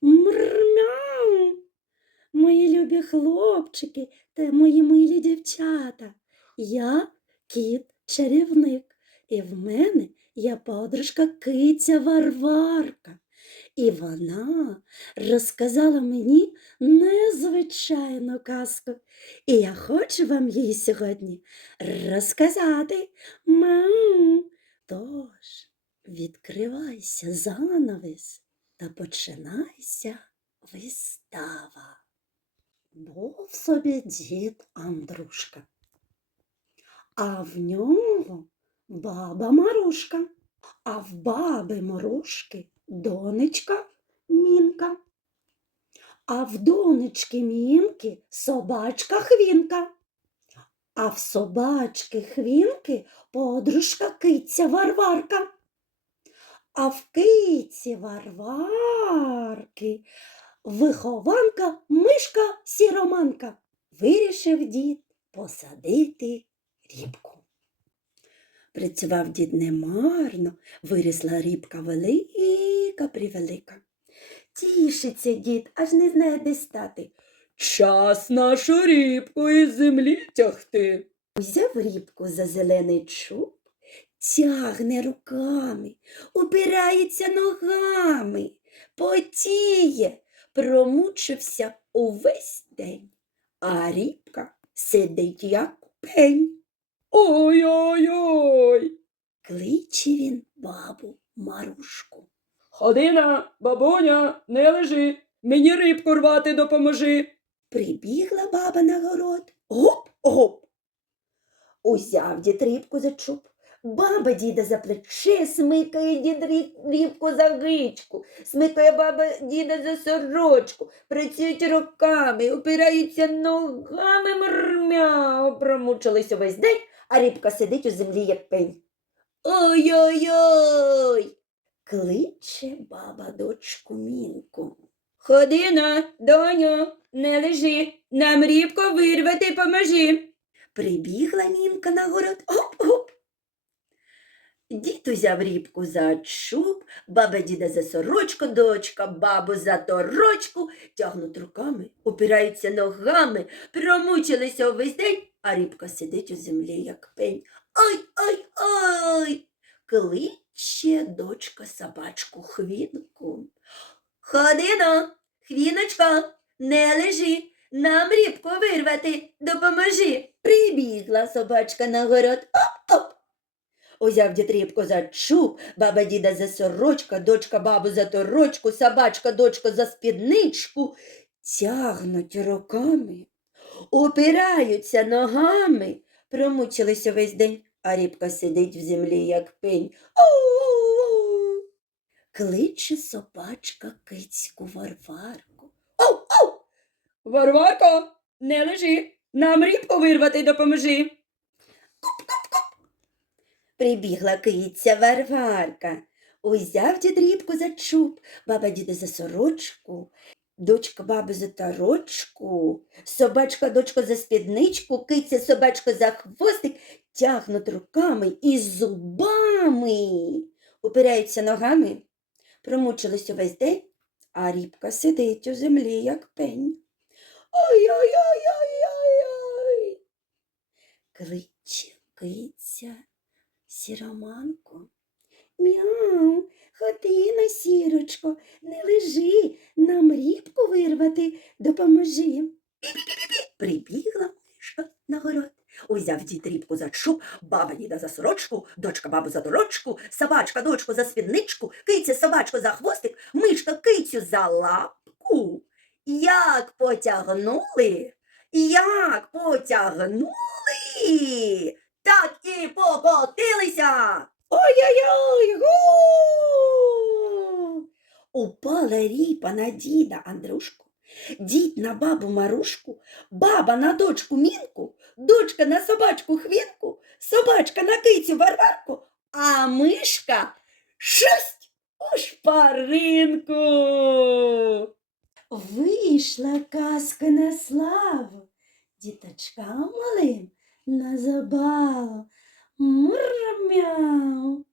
Мрмяу. Мої любі хлопчики та мої милі дівчата. Я кіт чарівник, і в мене є подружка киця Варварка. І вона розказала мені незвичайну казку. І я хочу вам її сьогодні розказати. Мау. Тож, відкривайся занавес та починайся вистава. Був собі дід Андрушка, а в нього баба Марушка, а в баби Марушки донечка Мінка, а в донечки Мінки собачка Хвінка, а в собачки Хвінки подружка киця Варварка. А в киці Варварки вихованка мишка сіроманка. Вирішив дід посадити рібку. Працював дід немарно, вирісла рібка велика превелика. Тішиться дід, аж не знає, де стати. Час нашу рібку із землі тягти. Узяв рібку за зелений чуб, тягне руками, упирається ногами, потіє, промучився увесь день, а рібка сидить як пень. Ой-ой-ой. Кличе він бабу Марушку. Ходина, бабуня, не лежи. Мені рибку рвати допоможи. Прибігла баба на город. Гоп-гоп. Узяв дід рібку за чуб. Баба діда за плече, смикає дід рі- рібку за гичку, смикає баба діда за сорочку, працюють руками, опираються ногами мрмя, промучились увесь день, а рібка сидить у землі, як пень. Ой-ой-ой. Кличе баба дочку Мінку. Ходина, доню, не лежи. Нам рібку вирвати поможи. Прибігла Мінка на город. Оп-оп. Дід узяв рібку за чуб, баба діда за сорочку, дочка, бабу за торочку, тягнуть руками, упираються ногами, промучилися увесь день, а рібка сидить у землі, як пень. Ой, ой, ой. Кличе дочка собачку хвінку. Ходино, хвіночка, не лежи, нам рібку вирвати, допоможи. Прибігла собачка на город. Узяв дід за чуб, баба діда за сорочка, дочка бабу за торочку, собачка дочку за спідничку. Тягнуть руками, упираються ногами, промучилися весь день, а рібка сидить в землі, як пень. Ау-ау-ау. Кличе собачка кицьку Варварку. Ау-ау! Варварко, не лежи. Нам рібку вирвати допоможи. Прибігла киця Варварка. Узяв дід рібку за чуб, баба діда за сорочку, дочка баби за торочку, собачка дочка за спідничку, киця собачка за хвостик, тягнуть руками і зубами, упираються ногами, промучились увесь день, а рібка сидить у землі, як пень. Ой-ой-ой-ой-ой-ой. Кличе киця сіроманку. Мяу, ходи сірочко, не лежи, нам рібку вирвати, допоможи. Прибігла мишка на город. Узяв дід рібку за чуб, баба діда за сорочку, дочка бабу за торочку, собачка дочку за спідничку, киця собачку за хвостик, мишка кицю за лапку. Як потягнули, як потягнули, так і покотилися. Ой-ой-ой! гу! Упала ріпа на діда Андрушку, дід на бабу Марушку, баба на дочку Мінку, дочка на собачку Хвінку, собачка на кицю Варварку, а мишка шусть у шпаринку. Вийшла казка на славу, діточкам малим на забаву. Мур-мяу.